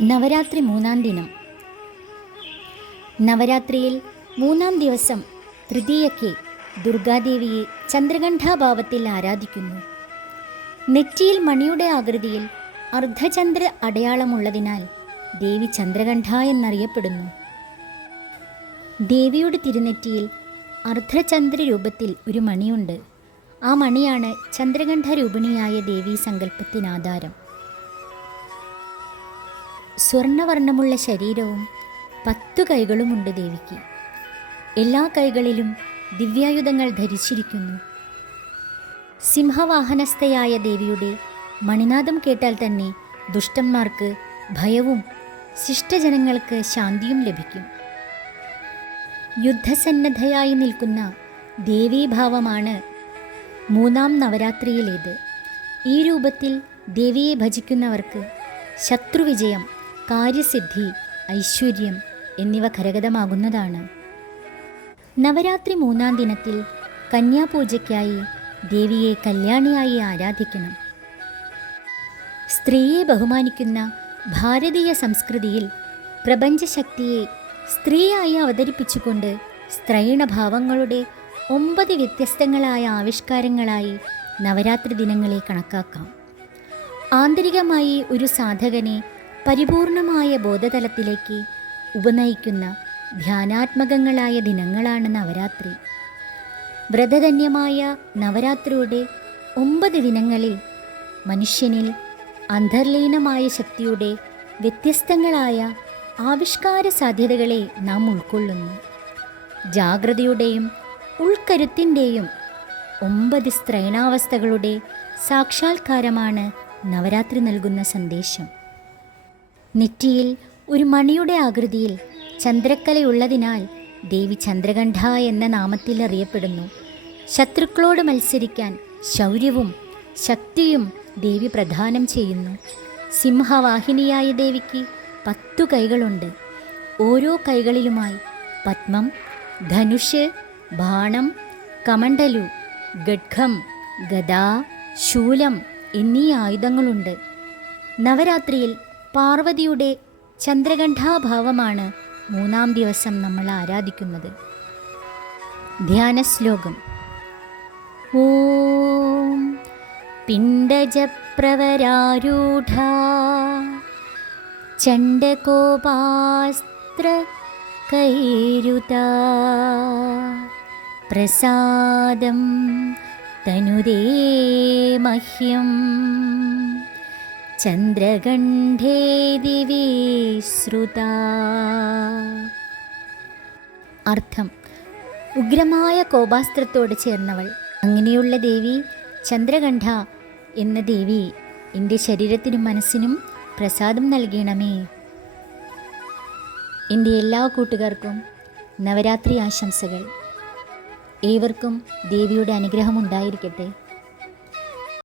നവരാത്രി മൂന്നാം ദിനം. നവരാത്രിയിൽ മൂന്നാം ദിവസം തൃതീയയ്ക്ക് ദുർഗാദേവിയെ ചന്ദ്രകണ്ഠാഭാവത്തിൽ ആരാധിക്കുന്നു. നെറ്റിയിൽ മണിയുടെ ആകൃതിയിൽ അർദ്ധചന്ദ്ര അടയാളമുള്ളതിനാൽ ദേവി ചന്ദ്രകണ്ഠ എന്നറിയപ്പെടുന്നു. ദേവിയുടെ തിരുനെറ്റിയിൽ അർദ്ധചന്ദ്ര രൂപത്തിൽ ഒരു മണിയുണ്ട്. ആ മണിയാണ് ചന്ദ്രകണ്ഠ രൂപിണിയായ ദേവീ സങ്കല്പത്തിനാധാരം. സ്വർണവർണമുള്ള ശരീരവും പത്തു കൈകളുമുണ്ട് ദേവിക്ക്. എല്ലാ കൈകളിലും ദിവ്യായുധങ്ങൾ ധരിച്ചിരിക്കുന്നു. സിംഹവാഹനസ്ഥയായ ദേവിയുടെ മണിനാദം കേട്ടാൽ തന്നെ ദുഷ്ടന്മാർക്ക് ഭയവും ശിഷ്ടജനങ്ങൾക്ക് ശാന്തിയും ലഭിക്കും. യുദ്ധസന്നദ്ധയായി നിൽക്കുന്ന ദേവീഭാവമാണ് മൂന്നാം നവരാത്രിയിലേത്. ഈ രൂപത്തിൽ ദേവിയെ ഭജിക്കുന്നവർക്ക് ശത്രുവിജയം കാര്യസിദ്ധി ഐശ്വര്യം എന്നിവ കരഗതമാകുന്നതാണ് നവരാത്രി മൂന്നാം ദിനത്തിൽ കന്യാപൂജയ്ക്കായി ദേവിയെ കല്യാണിയായി ആരാധിക്കണം. സ്ത്രീയെ ബഹുമാനിക്കുന്ന ഭാരതീയ സംസ്കൃതിയിൽ പ്രപഞ്ചശക്തിയെ സ്ത്രീയായി അവതരിപ്പിച്ചുകൊണ്ട് സ്ത്രൈണഭാവങ്ങളുടെ ഒമ്പത് വ്യത്യസ്തങ്ങളായ ആവിഷ്കാരങ്ങളായി നവരാത്രി ദിനങ്ങളെ കണക്കാക്കാം. ആന്തരികമായി ഒരു സാധകനെ പരിപൂർണമായ ബോധതലത്തിലേക്ക് ഉപനയിക്കുന്ന ധ്യാനാത്മകങ്ങളായ ദിനങ്ങളാണ് നവരാത്രി. വ്രതധന്യമായ നവരാത്രിയുടെ ഒമ്പത് ദിനങ്ങളിൽ മനുഷ്യനിൽ അന്തർലീനമായ ശക്തിയുടെ വ്യത്യസ്തങ്ങളായ ആവിഷ്കാര സാധ്യതകളെ നാം ഉൾക്കൊള്ളുന്നു. ജാഗ്രതയുടെയും ഉൾക്കരുത്തിന്റെയും ഒമ്പത് സ്ത്രൈണാവസ്ഥകളുടെ സാക്ഷാത്കാരമാണ് നവരാത്രി നൽകുന്ന സന്ദേശം. നെറ്റിയിൽ ഒരു മണിയുടെ ആകൃതിയിൽ ചന്ദ്രക്കലയുള്ളതിനാൽ ദേവി ചന്ദ്രകണ്ഠ എന്ന നാമത്തിൽ അറിയപ്പെടുന്നു. ശത്രുക്കളോട് മത്സരിക്കാൻ ശൗര്യവും ശക്തിയും ദേവി പ്രദാനം ചെയ്യുന്നു. സിംഹവാഹിനിയായ ദേവിക്ക് പത്തു കൈകളുണ്ട്. ഓരോ കൈകളിലുമായി പത്മം ധനുഷ് ബാണം കമണ്ടലു ഗഡ്ഖം ഗദാ ശൂലം എന്നീ ആയുധങ്ങളുണ്ട്. നവരാത്രിയിൽ പാർവതിയുടെ ചന്ദ്രകണ്ഠാഭാവമാണ് മൂന്നാം ദിവസം നമ്മൾ ആരാധിക്കുന്നത്. ധ്യാനശ്ലോകം. ഓം പിണ്ടജപ്രവരാരൂഢ ചണ്ഡകോപാസ്ത്ര കൈരുത പ്രസാദം തനുദേ മഹ്യം. ദിവേ ശ്രുത അർത്ഥം ഉഗ്രമായ കോപാസ്ത്രത്തോട് ചേർന്നവൾ. അങ്ങനെയുള്ള ദേവി ചന്ദ്രകണ്ഠ എന്ന ദേവി എന്റെ ശരീരത്തിനും മനസ്സിനും പ്രസാദം നൽകണമേ. എന്റെ എല്ലാ കൂട്ടുകാർക്കും നവരാത്രി ആശംസകൾ. ഏവർക്കും ദേവിയുടെ അനുഗ്രഹം ഉണ്ടായിരിക്കട്ടെ.